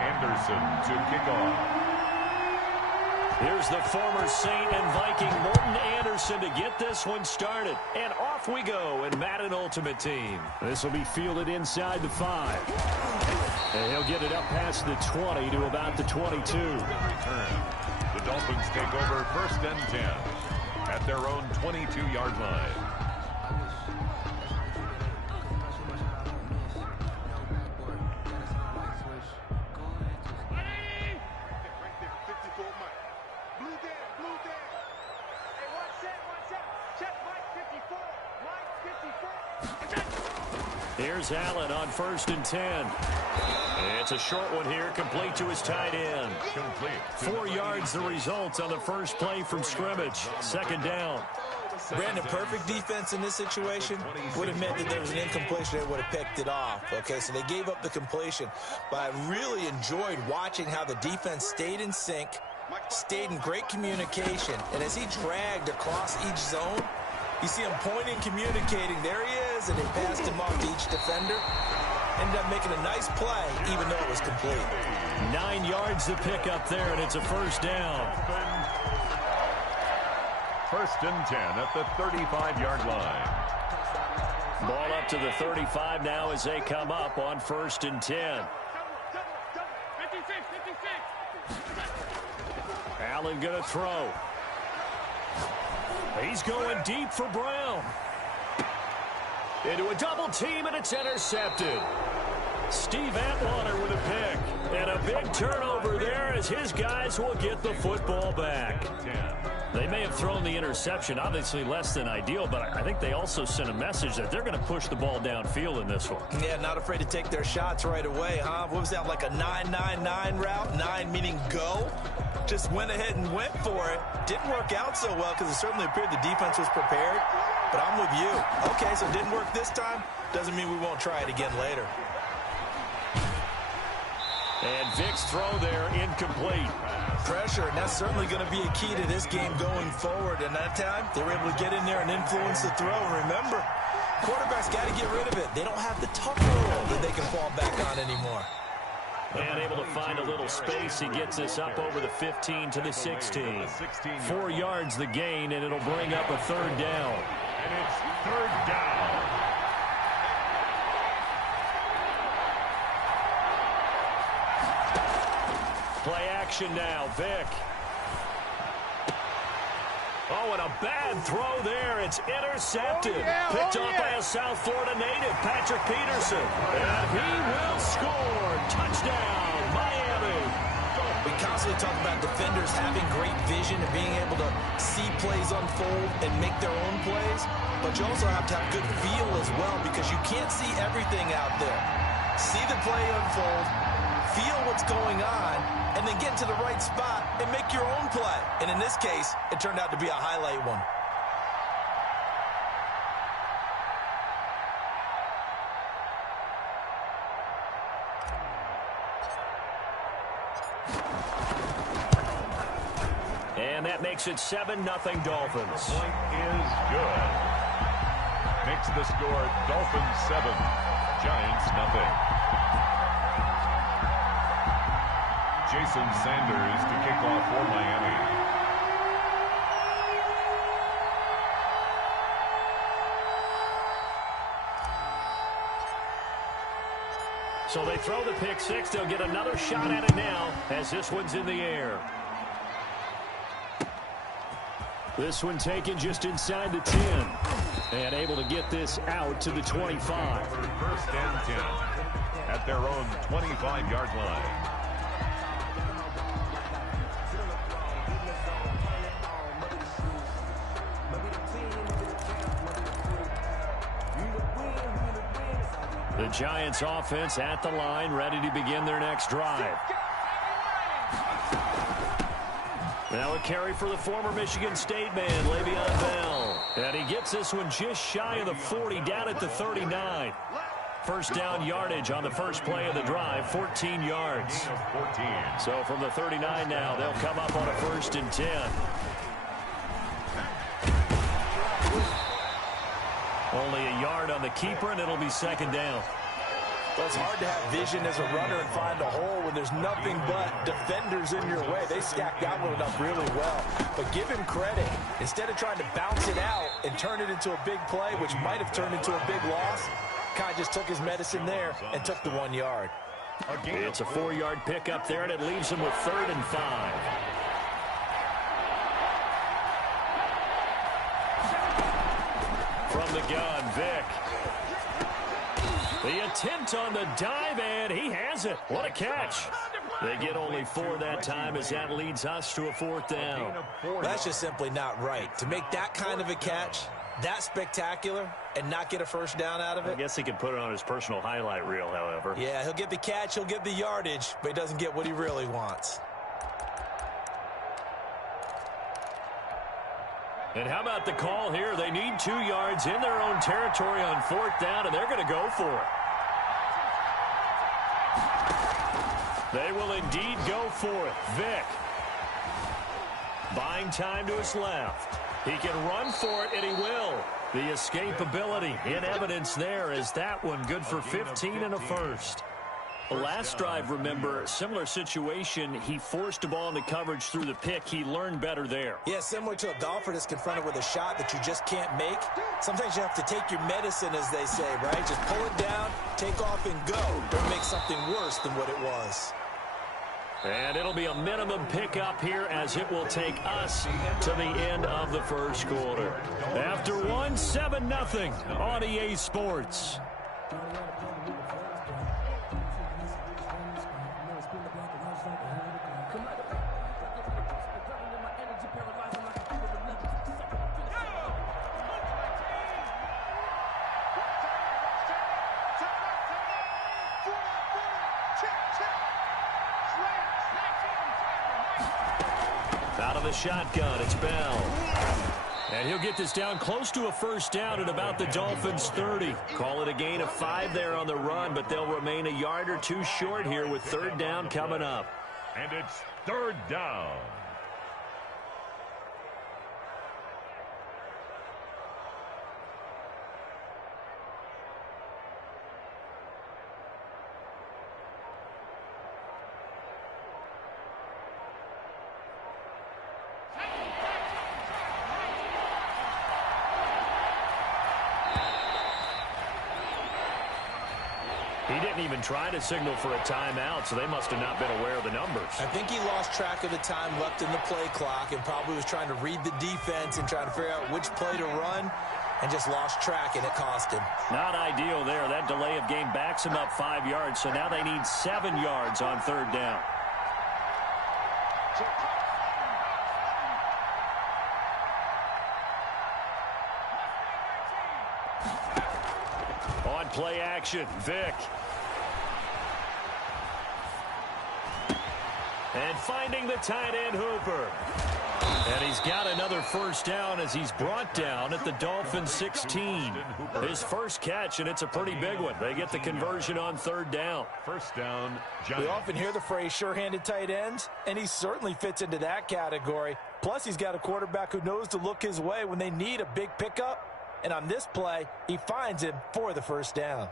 Anderson to kick off. Here's the former Saint and Viking Morten Andersen to get this one started. And off we go in Madden Ultimate Team. This will be fielded inside the 5. And he'll get it up past the 20 to about the 22. Return. The Dolphins take over 1st and 10 at their own 22-yard line. Here's Allen on 1st and 10. It's a short one here, complete to his tight end. Complete. 4 yards the result on the first play from scrimmage. 2nd down. Brandon, perfect defense in this situation would have meant that there was an incompletion. They would have picked it off. Okay, so they gave up the completion. But I really enjoyed watching how the defense stayed in sync, stayed in great communication. And as he dragged across each zone, you see him pointing, communicating. There he is, and they passed him off to each defender. Ended up making a nice play, even though it was complete. 9 yards to pick up there, and it's a 1st down. 1st and 10 at the 35-yard line. Ball up to the 35 now as they come up on 1st and 10. Allen going to throw. He's going deep for Brown. Into a double team, and it's intercepted. Steve Atwater with a pick. And a big turnover there as his guys will get the football back. They may have thrown the interception, obviously less than ideal, but I think they also sent a message that they're going to push the ball downfield in this one. Yeah, not afraid to take their shots right away, huh? What was that, like a 9-9-9 route? 9 meaning go? Just went ahead and went for it. Didn't work out so well because it certainly appeared the defense was prepared. But I'm with you. Okay, so it didn't work this time. Doesn't mean we won't try it again later. And Vic's throw there incomplete. Pressure, and that's certainly going to be a key to this game going forward. And that time, they were able to get in there and influence the throw. And remember, quarterbacks got to get rid of it. They don't have the tuck rule that they can fall back on anymore. And able to find a little space. He gets this up over the 15 to the 16. 4 yards the gain, and it'll bring up a 3rd down. And it's 3rd down. Play action now, Vic. Oh, and a bad throw there. It's intercepted. Picked off by a South Florida native, Patrick Peterson. And he will score. Touchdown, Miami. We constantly talk about defenders having great vision and being able to see plays unfold and make their own plays. But you also have to have good feel as well because you can't see everything out there. See the play unfold, feel what's going on, and then get to the right spot and make your own play. And in this case, it turned out to be a highlight one. And that makes it 7-0 Dolphins. Point is good. Makes the score Dolphins 7, Giants nothing. Jason Sanders to kick off for Miami. So they throw the pick six. They'll get another shot at it now as this one's in the air. This one taken just inside the 10. And able to get this out to the 25. 1st and 10 at their own 25-yard line. The Giants offense at the line, ready to begin their next drive. Now a carry for the former Michigan State man, Le'Veon Bell. And he gets this one just shy of the 40, down at the 39. First down yardage on the first play of the drive, 14 yards. 14. So from the 39 now, they'll come up on a 1st and 10. Only a yard on the keeper, and it'll be 2nd down. Well, it's hard to have vision as a runner and find a hole when there's nothing but defenders in your way. They stacked that one up really well. But give him credit. Instead of trying to bounce it out and turn it into a big play, which might have turned into a big loss, Kai just took his medicine there and took the 1 yard. It's a 4-yard pickup there, and it leaves him with 3rd and 5. From the gun, Vick. The attempt on the dive, and he has it. What a catch. They get only 4 that time as that leads us to a 4th down. That's just simply not right. To make that kind of a catch, that spectacular, and not get a first down out of it. I guess he could put it on his personal highlight reel, however. Yeah, he'll get the catch, he'll get the yardage, but he doesn't get what he really wants. And how about the call here? They need 2 yards in their own territory on 4th down, and they're going to go for it. They will indeed go for it. Vick. Buying time to his left. He can run for it, and he will. The escapability in evidence there is that one good for 15 and a first. The last drive, remember, similar situation. He forced a ball into coverage through the pick. He learned better there. Yeah, similar to a golfer that's confronted with a shot that you just can't make. Sometimes you have to take your medicine, as they say, right? Just pull it down, take off, and go. Don't make something worse than what it was. And it'll be a minimum pickup here as it will take us to the end of the first quarter. After 1, 7-0 on EA Sports. Out of the shotgun, it's Bell. And he'll get this down close to a first down at about the Dolphins' 30. Call it a gain of 5 there on the run, but they'll remain a yard or 2 short here with 3rd down coming up. And it's 3rd down. He didn't even try to signal for a timeout, so they must have not been aware of the numbers. I think he lost track of the time left in the play clock and probably was trying to read the defense and trying to figure out which play to run and just lost track, and it cost him. Not ideal there. That delay of game backs him up 5 yards, so now they need 7 yards on 3rd down. On play action, Vick. And finding the tight end, Hooper. And he's got another first down as he's brought down at the Dolphins' 16. His first catch, and it's a pretty big one. They get the conversion on 3rd down. First down, Giants. We often hear the phrase sure-handed tight ends, and he certainly fits into that category. Plus, he's got a quarterback who knows to look his way when they need a big pickup. And on this play, he finds him for the first down.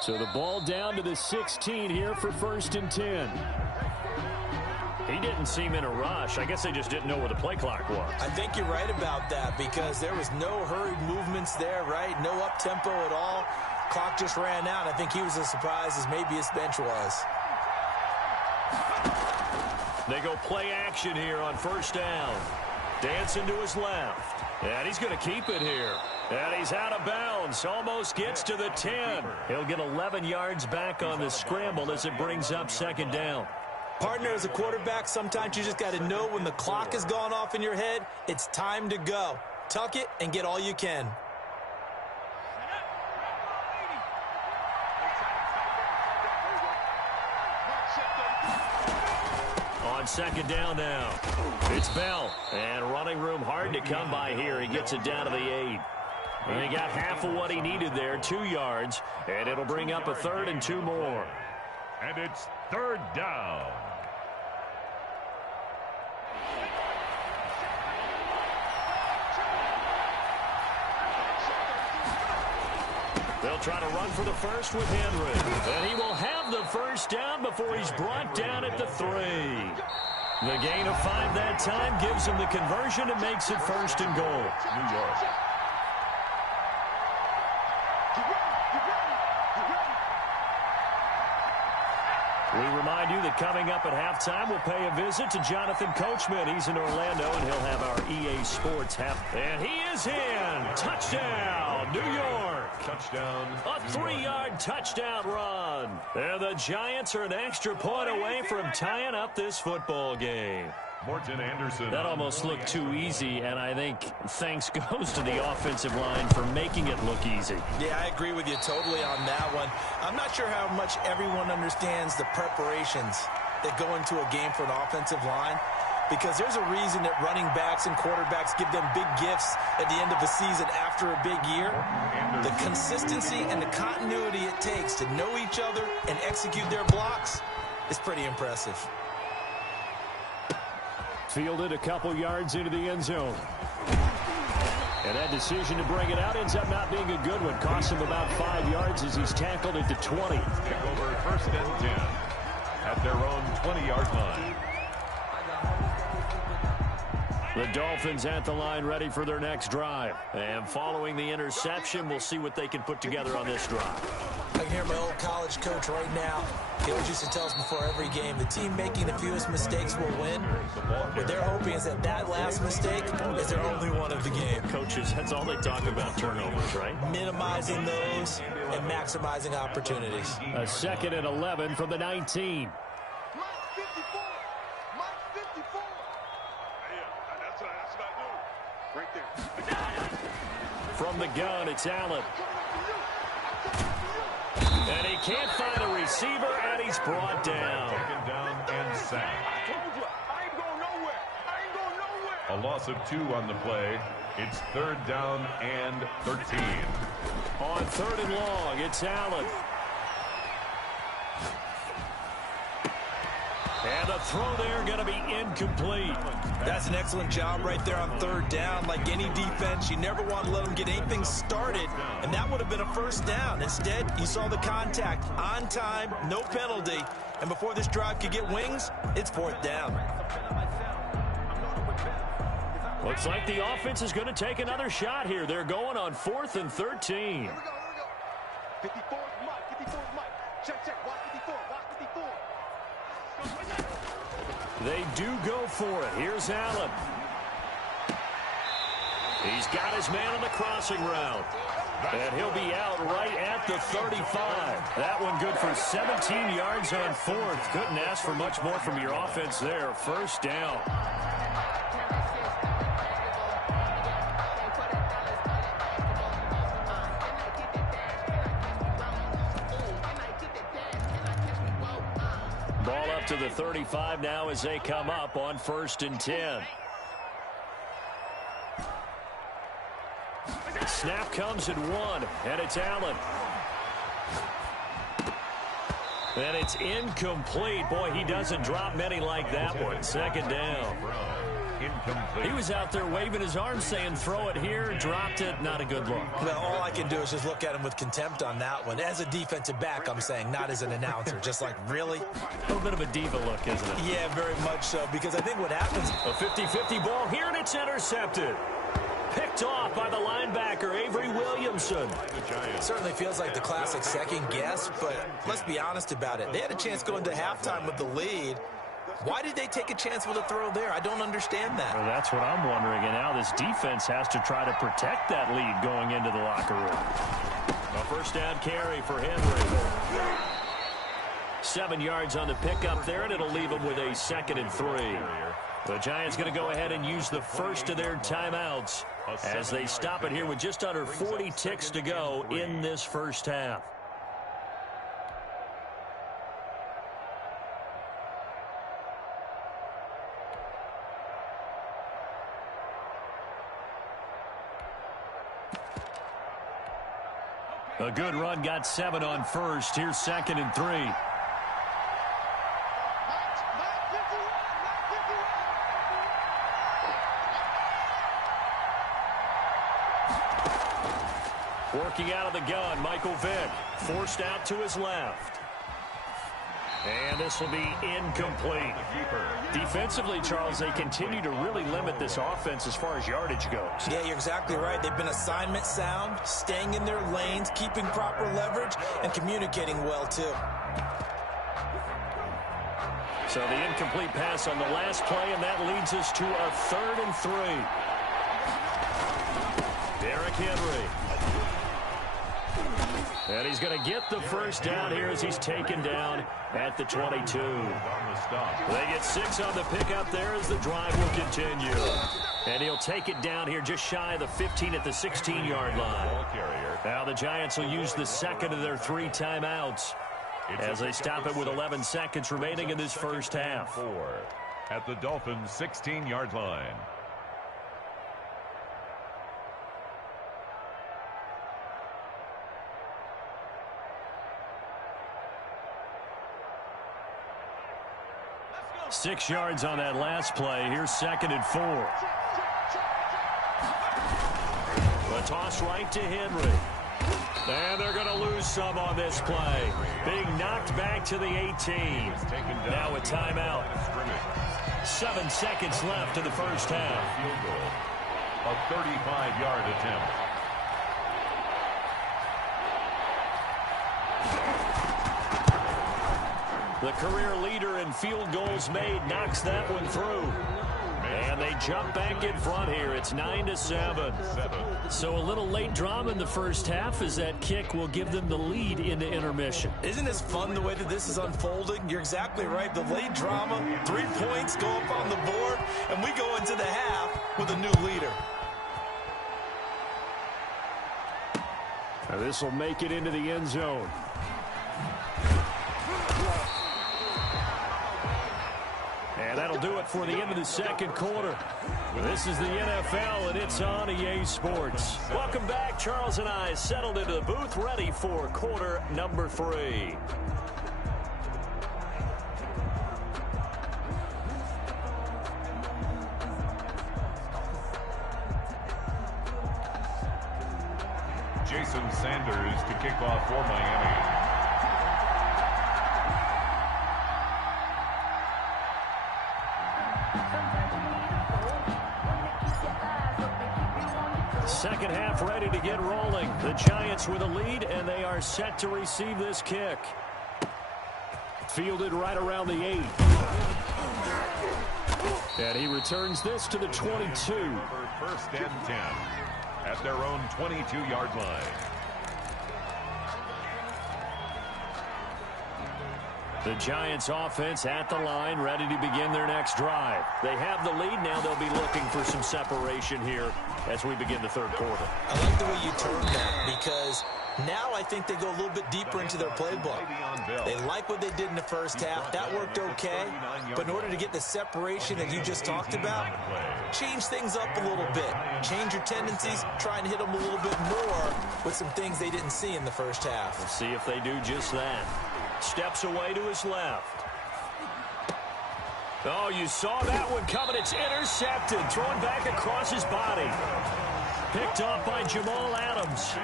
So the ball down to the 16 here for 1st and 10. He didn't seem in a rush. I guess they just didn't know where the play clock was. I think you're right about that because there was no hurried movements there, right? No up-tempo at all. Clock just ran out. I think he was as surprised as maybe his bench was. They go play action here on 1st down. Dancing to his left. And he's going to keep it here. And he's out of bounds. Almost gets to the 10. He'll get 11 yards back on the scramble as it brings up 2nd down. Partner, as a quarterback, sometimes you just got to know when the clock has gone off in your head, it's time to go. Tuck it and get all you can. On 2nd down now, it's Bell. And running room hard to come by here. He gets it down to the 8. And he got half of what he needed there, 2 yards. And it'll bring up a 3rd and 2 more. And it's 3rd down. They'll try to run for the first with Henry. And he will have the first down before he's brought down at the 3. The gain of 5 that time gives him the conversion and makes it 1st and goal. New York. We remind you that coming up at halftime, we'll pay a visit to Jonathan Coachman. He's in Orlando, and he'll have our EA Sports half. And he is in. Touchdown, New York. Touchdown. A 3-yard touchdown run. And the Giants are an extra point away from tying up this football game. Morton Anderson. That almost looked too easy, and I think thanks goes to the offensive line for making it look easy. Yeah, I agree with you totally on that one. I'm not sure how much everyone understands the preparations that go into a game for an offensive line, because there's a reason that running backs and quarterbacks give them big gifts at the end of the season after a big year. The consistency and the continuity it takes to know each other and execute their blocks is pretty impressive. Fielded a couple yards into the end zone. And that decision to bring it out ends up not being a good one. Costs him about 5 yards as he's tackled at the 20. Take over 1st and 10 at their own 20-yard line. The Dolphins at the line ready for their next drive. And following the interception, we'll see what they can put together on this drive. I can hear my old college coach right now. He always used to tell us before every game, the team making the fewest mistakes will win. What they're hoping is that that last mistake is their only one of the game. Coaches, that's all they talk about, turnovers, right? Minimizing those and maximizing opportunities. A 2nd and 11 from the 19. From the gun, it's Allen. And he can't find a receiver, and he's brought down. Taken down and sacked. I ain't going nowhere. I ain't going nowhere. A loss of 2 on the play. It's 3rd down and 13. On 3rd and long, it's Allen. And the throw there going to be incomplete. That's an excellent job right there on 3rd down. Like any defense, you never want to let them get anything started, and that would have been a 1st down. Instead, you saw the contact on time, no penalty, and before this drive could get wings, it's 4th down. Looks like the offense is going to take another shot here. They're going on 4th and 13. Here we go. 54 is Mike. 54 is Mike. Check. Watch 54. Watch 54. They do go for it. Here's Allen. He's got his man on the crossing route. And he'll be out right at the 35. That one good for 17 yards on 4th. Couldn't ask for much more from your offense there. 1st down. Ball up to the 35 now as they come up on 1st and 10. Snap comes at 1, and it's Allen. And it's incomplete. Boy, he doesn't drop many like that one. 2nd down. Incomplete. He was out there waving his arms saying, throw it here, dropped it. Not a good look. Well, all I can do is just look at him with contempt on that one. As a defensive back, I'm saying, not as an announcer. Just like, really? A little bit of a diva look, isn't it? Yeah, very much so, because I think what happens... A 50-50 ball here, and it's intercepted. Picked off by the linebacker, Avery Williamson. It certainly feels like the classic second guess, but let's be honest about it. They had a chance going to halftime with the lead. Why did they take a chance with a throw there? I don't understand that. Well, that's what I'm wondering, and now this defense has to try to protect that lead going into the locker room. A 1st down carry for Henry. 7 yards on the pickup there, and it'll leave them with a 2nd and 3. The Giants going to go ahead and use the first of their timeouts as they stop it here with just under 40 ticks to go in this 1st half. A good run, got 7 on 1st. Here's 2nd and 3. Working out of the gun, Michael Vick. Forced out to his left. And this will be incomplete. Defensively, Charles, they continue to really limit this offense as far as yardage goes. Yeah, you're exactly right. They've been assignment sound, staying in their lanes, keeping proper leverage, and communicating well, too. So the incomplete pass on the last play, and that leads us to a 3rd and 3. Derrick Henry. And he's going to get the first down here as he's taken down at the 22. They get 6 on the pickup there as the drive will continue. And he'll take it down here just shy of the 15 at the 16-yard line. Now the Giants will use the second of their 3 timeouts as they stop it with 11 seconds remaining in this first half. At the Dolphins' 16-yard line. Six yards on that last play. Here's 2nd and 4. The toss right to Henry. And they're going to lose some on this play. Being knocked back to the 18. Now a timeout. 7 seconds left in the first half. A 35-yard attempt. The career leader in field goals made knocks that one through. And they jump back in front here. It's 9-7. So a little late drama in the first half as that kick will give them the lead into intermission. Isn't this fun the way that this is unfolding? You're exactly right. The late drama, 3 points go up on the board, and we go into the half with a new leader. Now this will make it into the end zone. And that'll do it for the end of the second quarter. This is the NFL, and it's on EA Sports. Welcome back. Charles and I settled into the booth, ready for quarter number 3. Jason Sanders to kick off for Miami. Second half ready to get rolling. The Giants with a lead, and they are set to receive this kick. Fielded right around the 8. And he returns this to the 22. First and 10 at their own 22-yard line. The Giants offense at the line, ready to begin their next drive. They have the lead. Now they'll be looking for some separation here as we begin the third quarter. I like the way you turned that, because now I think they go a little bit deeper into their playbook. They like what they did in the first half. That worked okay. But in order to get the separation that you just talked about, change things up a little bit. Change your tendencies, try and hit them a little bit more with some things they didn't see in the first half. We'll see if they do just that. Steps away to his left. Oh, you saw that one coming. It's intercepted. Thrown back across his body. Picked off by Jamal Adams.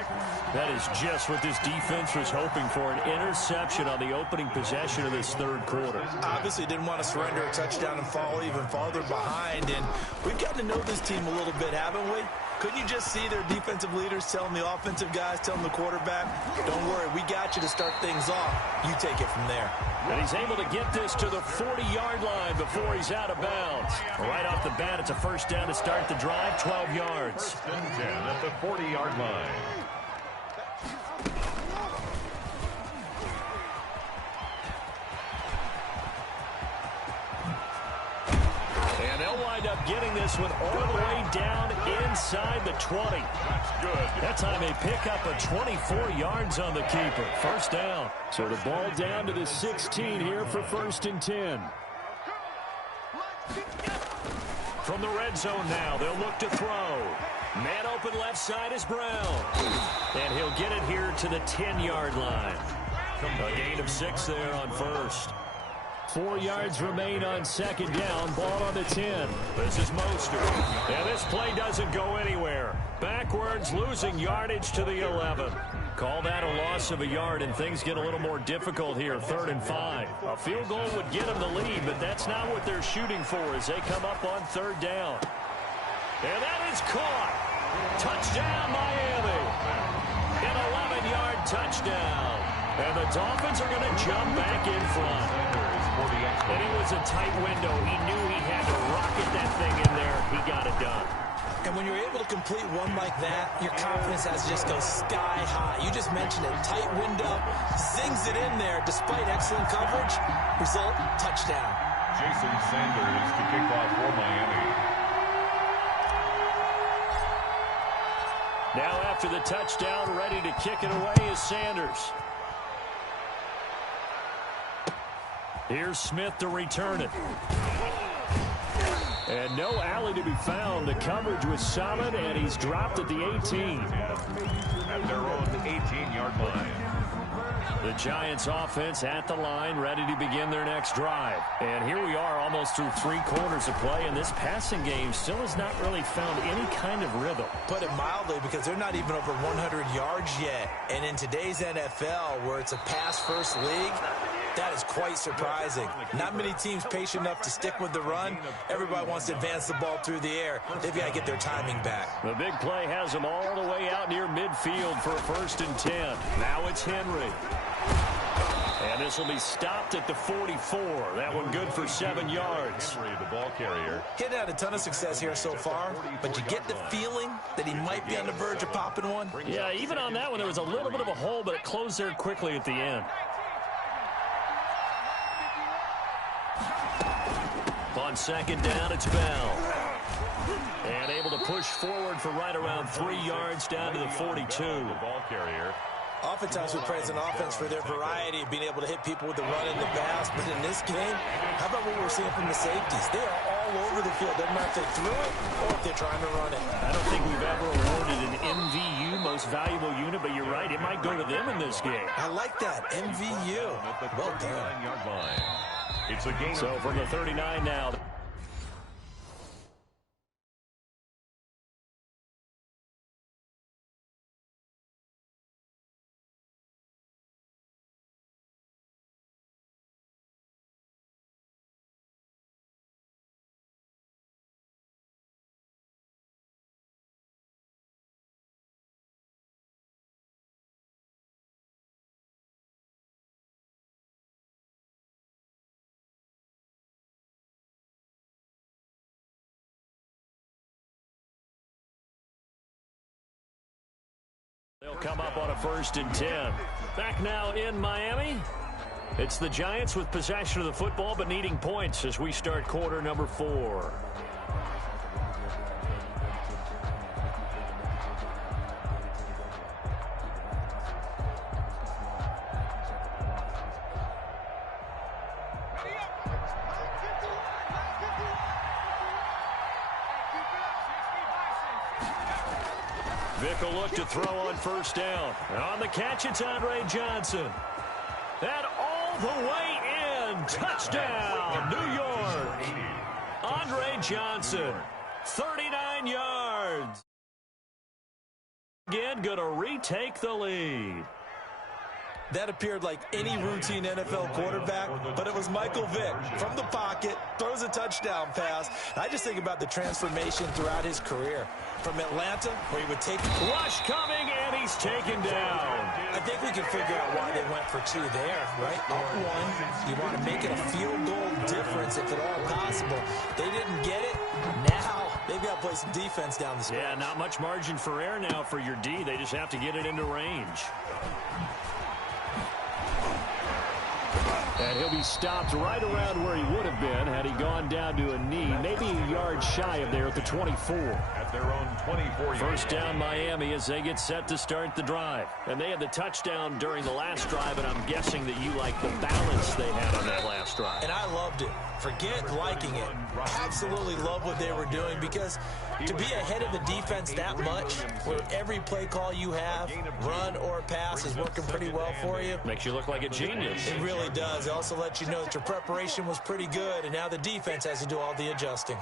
That is just what this defense was hoping for, an interception on the opening possession of this third quarter. Obviously didn't want to surrender a touchdown and fall even farther behind, and we've gotten to know this team a little bit, haven't we? Couldn't you just see their defensive leaders telling the offensive guys, telling the quarterback, don't worry, we got you to start things off. You take it from there. And he's able to get this to the 40-yard line before he's out of bounds. Right off the bat, it's a first down to start the drive, 12 yards. First and 10 at the 40-yard line. And they'll wind up getting this one all the way down inside the 20. That's good. That time they pick up a 24 yards on the keeper. First down. So the ball down to the 16 here for first and 10. From the red zone now, they'll look to throw. Man open left side is Brown. And he'll get it here to the 10-yard line. A gain of 6 there on first. 4 yards remain on second down. Ball on the 10. This is Mostert. And this play doesn't go anywhere. Backwards, losing yardage to the 11. Call that a loss of a yard, and things get a little more difficult here. 3rd and 5. A field goal would get them the lead, but that's not what they're shooting for as they come up on 3rd down. And that is caught. Touchdown, Miami. An 11-yard touchdown. And the Dolphins are going to jump back in front. And it was a tight window. He knew he had to rocket that thing in there. He got it done. And when you're able to complete one like that, your confidence has to just go sky high. You just mentioned it. Tight window, zings it in there despite excellent coverage. Result, touchdown. Jason Sanders to kick off for Miami. Now after the touchdown, ready to kick it away is Sanders. Here's Smith to return it. And no alley to be found. The coverage was solid, and he's dropped at the 18. At their own 18-yard line. The Giants offense at the line, ready to begin their next drive. And here we are almost through 3 quarters of play, and this passing game still has not really found any kind of rhythm. Put it mildly, because they're not even over 100 yards yet. And in today's NFL, where it's a pass-first league, that is quite surprising. Not many teams patient enough to stick with the run. Everybody wants to advance the ball through the air. They've got to get their timing back. The big play has them all the way out near midfield for a 1st and 10. Now it's Henry. And this will be stopped at the 44. That one good for 7 yards. Henry, the ball carrier. He's had a ton of success here so far, but you get the feeling that he might be on the verge of popping one. Yeah, even on that one, there was a little bit of a hole, but it closed there quickly at the end. On 2nd down, it's Bell. And able to push forward for right around 3 yards down to the 42. The ball carrier. Oftentimes we praise an offense for their variety of being able to hit people with the run and the pass, but in this game, how about what we're seeing from the safeties? They are all over the field. Doesn't matter if they threw it or if they're trying to run it. I don't think we've ever awarded an MVU, most valuable unit, but you're right, it might go to them in this game. I like that, MVU. Well done. 39-yard line. It's a gain. So from the 39 now. They'll come up on a 1st and 10. Back now in Miami. It's the Giants with possession of the football, but needing points as we start quarter number 4. Vick will look to throw on 1st down. On the catch, it's Andre Johnson. And all the way in. Touchdown, New York. Andre Johnson, 39 yards. Again, going to retake the lead. That appeared like any routine NFL quarterback, but it was Michael Vick from the pocket, throws a touchdown pass. I just think about the transformation throughout his career. From Atlanta, where he would take rush coming, and he's taken down. I think we can figure out why they went for 2 there, right? Up 1. You want to make it a field goal difference if at all possible. They didn't get it. Now they've got to play some defense down the stretch. Yeah, not much margin for error now for your D. They just have to get it into range. And he'll be stopped right around where he would have been had he gone down to a knee, maybe a yard shy of there at the 24. At their own 24. 1st down Miami as they get set to start the drive. And they had the touchdown during the last drive, and I'm guessing that you like the balance they had on that last drive. And I loved it. Forget liking it. Absolutely love what they were doing, because to be ahead of the defense that much, where every play call you have, run or pass, is working pretty well for you. Makes you look like a genius. It really does. They also let you know that your preparation was pretty good, and now the defense has to do all the adjusting.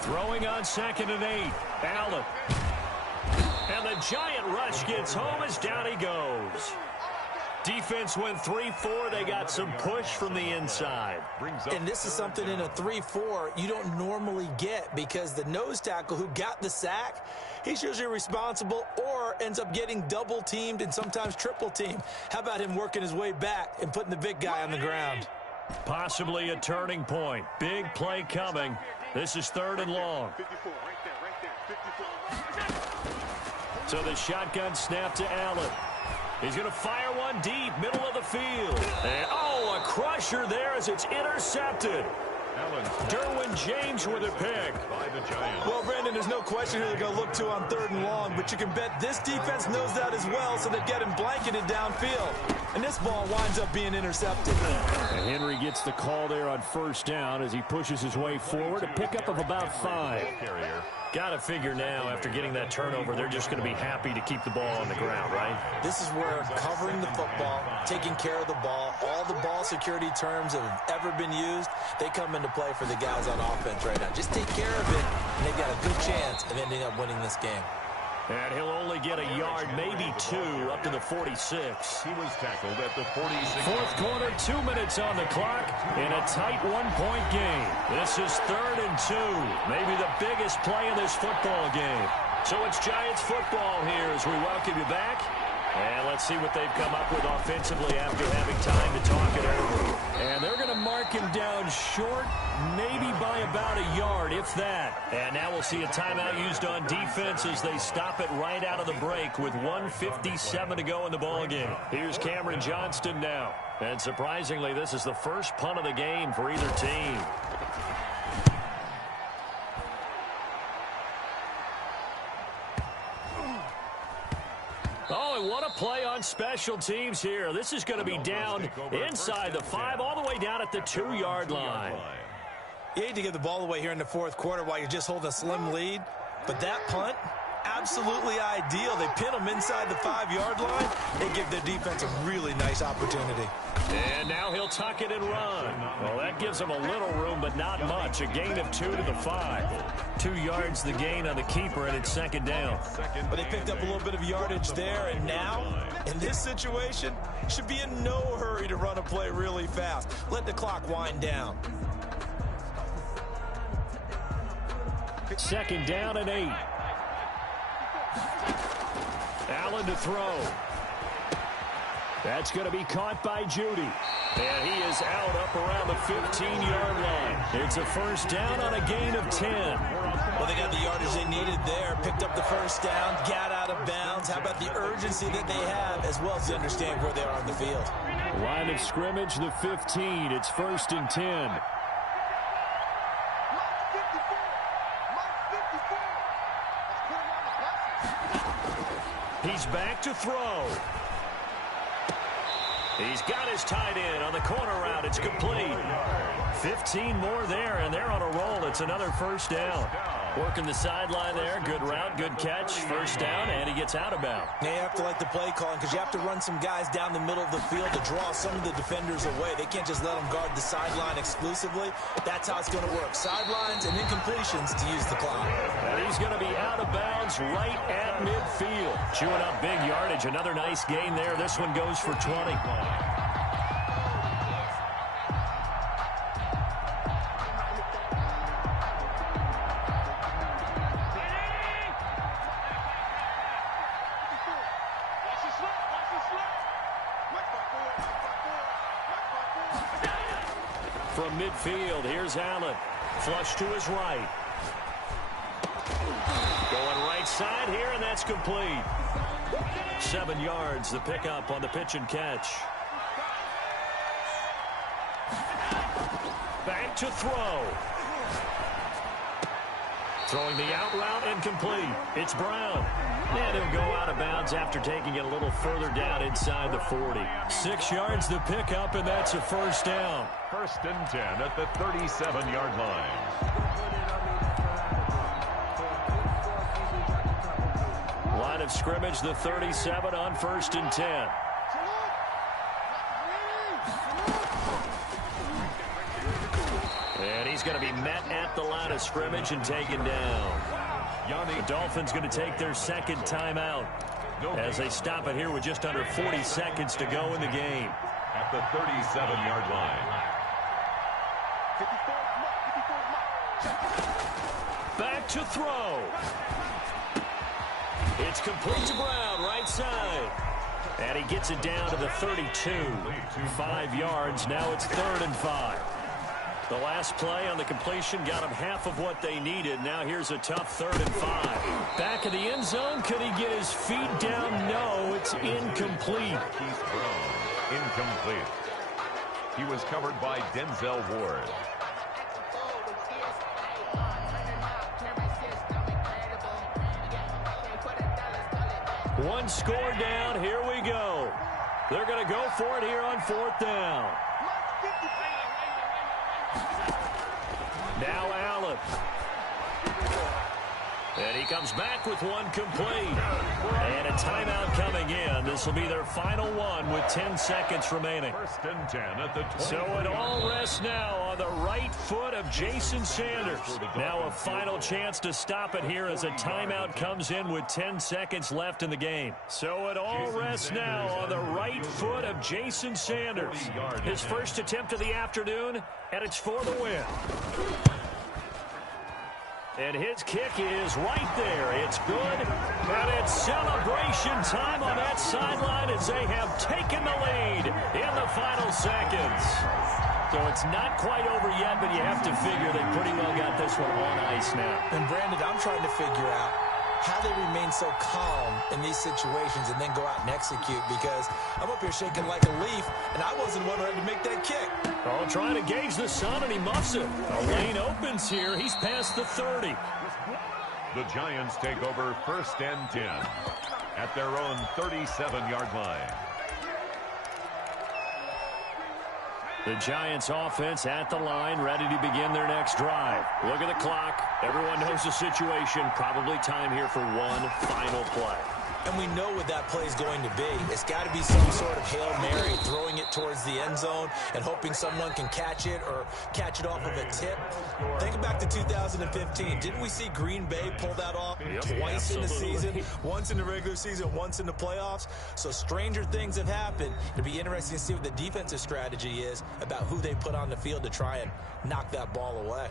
Throwing on 2nd and 8. Allen. And the giant rush gets home as down he goes. Defense went 3-4. They got some push from the inside. And this is something in a 3-4 you don't normally get, because the nose tackle who got the sack, he's usually responsible or ends up getting double teamed and sometimes triple teamed. How about him working his way back and putting the big guy on the ground? Possibly a turning point. Big play coming. This is 3rd and long. 54, right there, 54. So the shotgun snap to Allen. He's going to fire one deep, middle of the field. And, oh, a crusher there as it's intercepted. Derwin James with a pick. By the Giants. Well, Brandon, there's no question who they're going to look to on 3rd and long, but you can bet this defense knows that as well, so they get him blanketed downfield. And this ball winds up being intercepted. And Henry gets the call there on 1st down as he pushes his way forward. A pickup of about 5. Got to figure now, after getting that turnover, they're just going to be happy to keep the ball on the ground, right? This is where covering the football, taking care of the ball, all the ball security terms that have ever been used, they come into play for the guys on offense right now. Just take care of it, and they've got a good chance of ending up winning this game. And he'll only get a yard, maybe 2, up to the 46. He was tackled at the 46. 4th quarter, 2 minutes on the clock in a tight 1-point game. This is 3rd and 2, maybe the biggest play in this football game. So it's Giants football here as we welcome you back. And let's see what they've come up with offensively after having time to talk it over. And they're going to mark him down short, maybe by about a yard, if that. And now we'll see a timeout used on defense as they stop it right out of the break with 1:57 to go in the ballgame. Here's Cameron Johnston now. And surprisingly, this is the first punt of the game for either team. Oh, and what a play on special teams here. This is going to be down inside the 5, all the way down at the 2-yard line. You hate to give the ball away here in the 4th quarter while you're just holding a slim lead, but that punt, absolutely ideal. They pin them inside the 5-yard line. They give their defense a really nice opportunity. And now he'll tuck it and run. Well, that gives him a little room, but not much. A gain of 2 to the 5. 2 yards the gain on the keeper, and it's 2nd down. But they picked up a little bit of yardage there, and now, in this situation, should be in no hurry to run a play really fast. Let the clock wind down. 2nd down and 8. Allen to throw. That's going to be caught by Judy. And he is out up around the 15-yard line. It's a 1st down on a gain of 10. Well, they got the yardage they needed there. Picked up the 1st down, got out of bounds. How about the urgency that they have, as well as understand where they are on the field? Line of scrimmage, the 15. It's 1st and 10. He's back to throw. He's got his tight end on the corner route. It's complete. 15 more there, and they're on a roll. It's another 1st down. Working the sideline there. Good route, good catch. 1st down, and he gets out of bounds. They have to like the play calling because you have to run some guys down the middle of the field to draw some of the defenders away. They can't just let them guard the sideline exclusively. That's how it's going to work. Sidelines and incompletions to use the clock. And he's going to be out of bounds right at midfield. Chewing up big yardage. Another nice gain there. This one goes for 20. From midfield, here's Allen. Flush to his right. Going right side here, and that's complete. 7 yards, the pickup on the pitch and catch. Back to throw. Throwing the out route incomplete. It's Brown. And he'll go out of bounds after taking it a little further down inside the 40. 6 yards the pickup, and that's a 1st down. 1st and 10 at the 37-yard line. Line of scrimmage, the 37 on 1st and 10. going to be met at the line of scrimmage and taken down. The Dolphins going to take their second timeout as they stop it here with just under 40 seconds to go in the game. At the 37-yard line. Back to throw. It's complete to Brown, right side. And he gets it down to the 32. 5 yards. Now it's 3rd and 5. The last play on the completion got him half of what they needed. Now here's a tough 3rd and 5. Back of the end zone. Could he get his feet down? No, it's incomplete. Keith Brown, incomplete. He was covered by Denzel Ward. One score down. Here we go. They're going to go for it here on 4th down. Now Allen. And he comes back with one complete. And a timeout coming in. This will be their final one with 10 seconds remaining. 1st and 10 at the 20. So it all rests now on the right foot of Jason Sanders. Now a final chance to stop it here as a timeout comes in with 10 seconds left in the game. So it all rests now on the right foot of Jason Sanders. His first attempt of the afternoon, and it's for the win. And his kick is right there. It's good. And it's celebration time on that sideline as they have taken the lead in the final seconds. So it's not quite over yet, but you have to figure they pretty well got this one on ice now. And Brandon, I'm trying to figure out how they remain so calm in these situations and then go out and execute, because I'm up here shaking like a leaf, and I wasn't the one who had to make that kick. Oh, trying to gauge the sun, and he muffs it. A lane opens here. He's past the 30. The Giants take over 1st and 10 at their own 37-yard line. The Giants offense at the line, ready to begin their next drive. Look at the clock. Everyone knows the situation. Probably time here for one final play. And we know what that play is going to be. It's got to be some sort of Hail Mary, throwing it towards the end zone and hoping someone can catch it or catch it off of a tip. Think back to 2015. Didn't we see Green Bay pull that off twice in the season? Once in the regular season, once in the playoffs. So stranger things have happened. It'll be interesting to see what the defensive strategy is about who they put on the field to try and knock that ball away.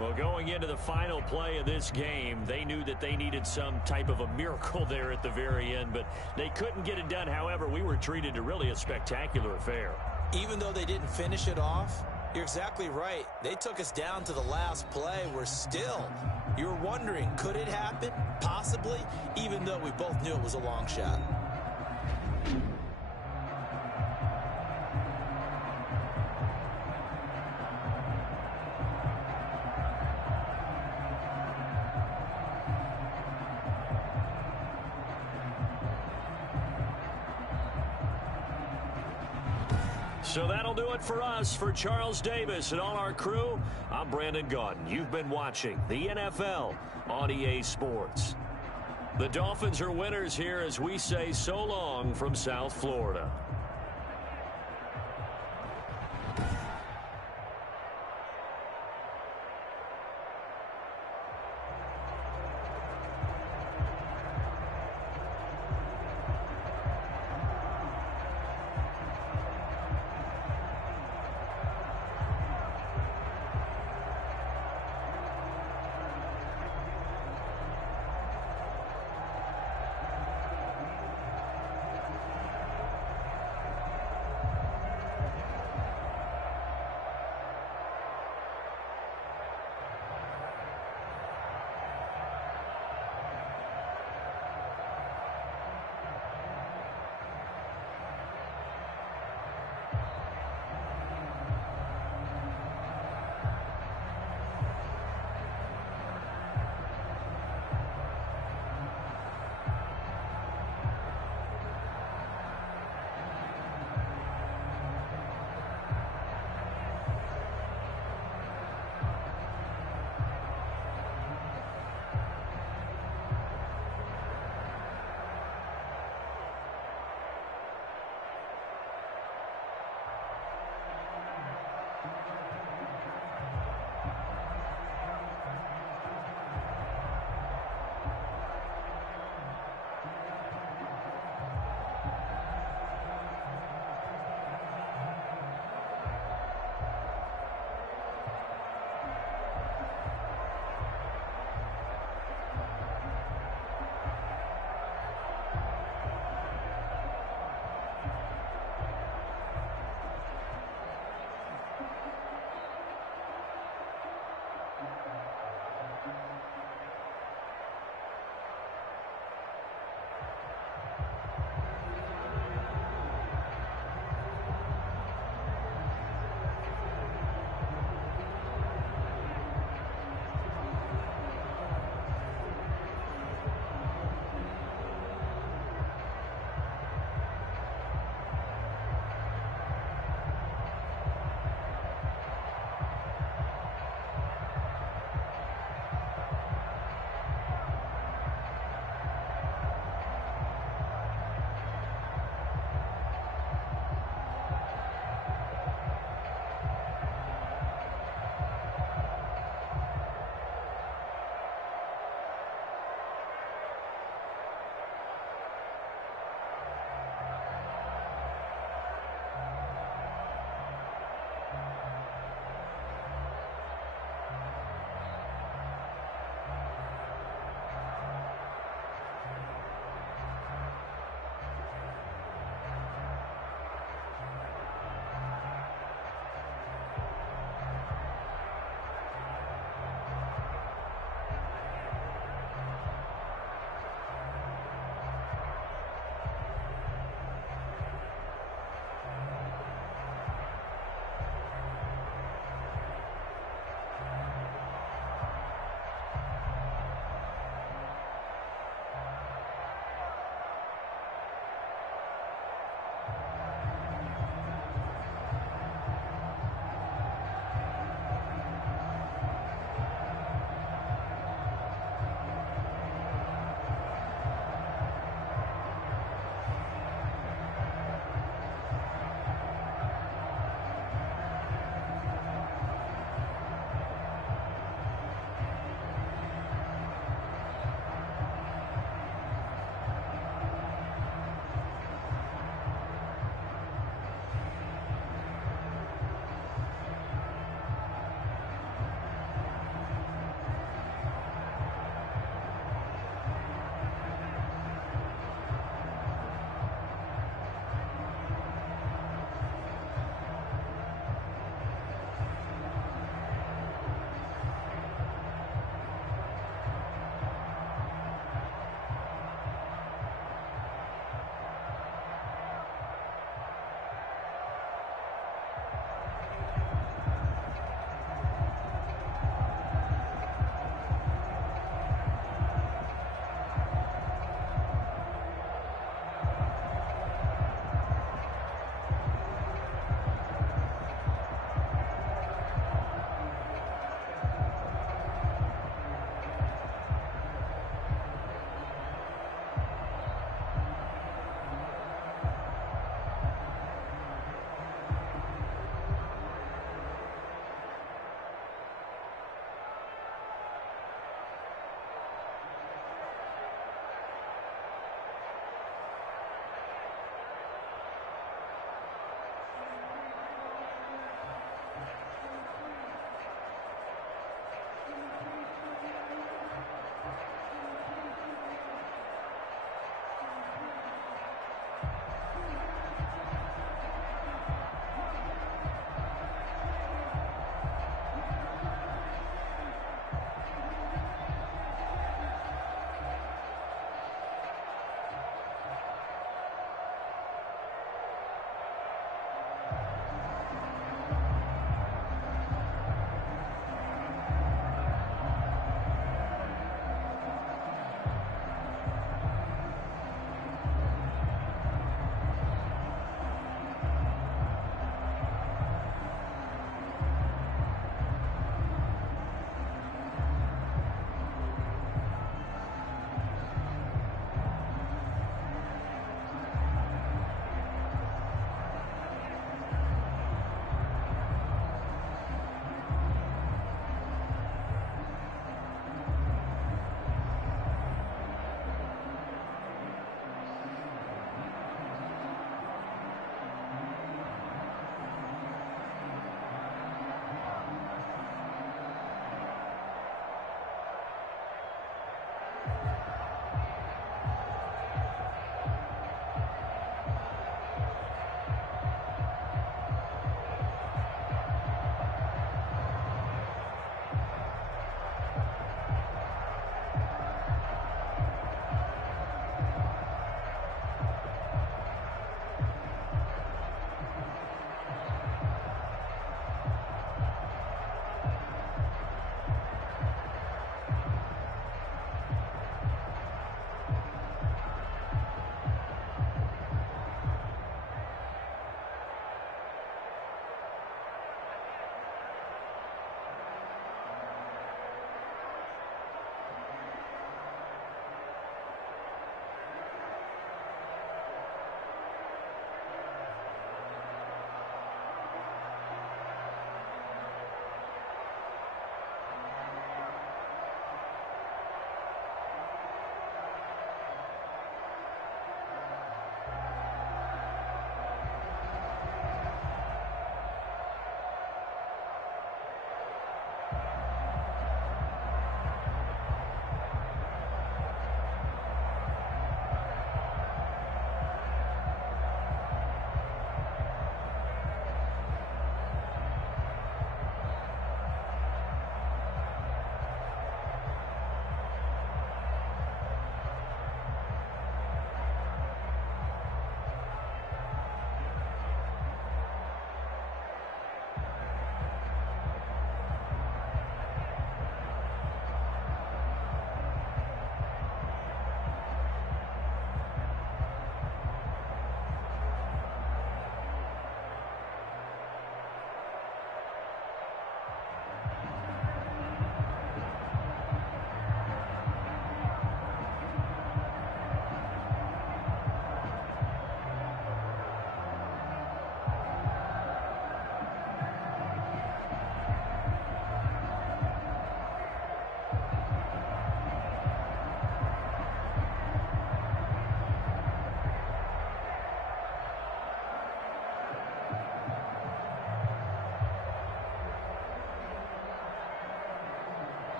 Well, going into the final play of this game, they knew that they needed some type of a miracle there at the very end, but they couldn't get it done. However, we were treated to really a spectacular affair. Even though they didn't finish it off, you're exactly right. They took us down to the last play. We're still, you were wondering, could it happen? Possibly, even though we both knew it was a long shot. So that'll do it for us. For Charles Davis and all our crew, I'm Brandon Gaudin. You've been watching the NFL on EA Sports. The Dolphins are winners here as we say so long from South Florida.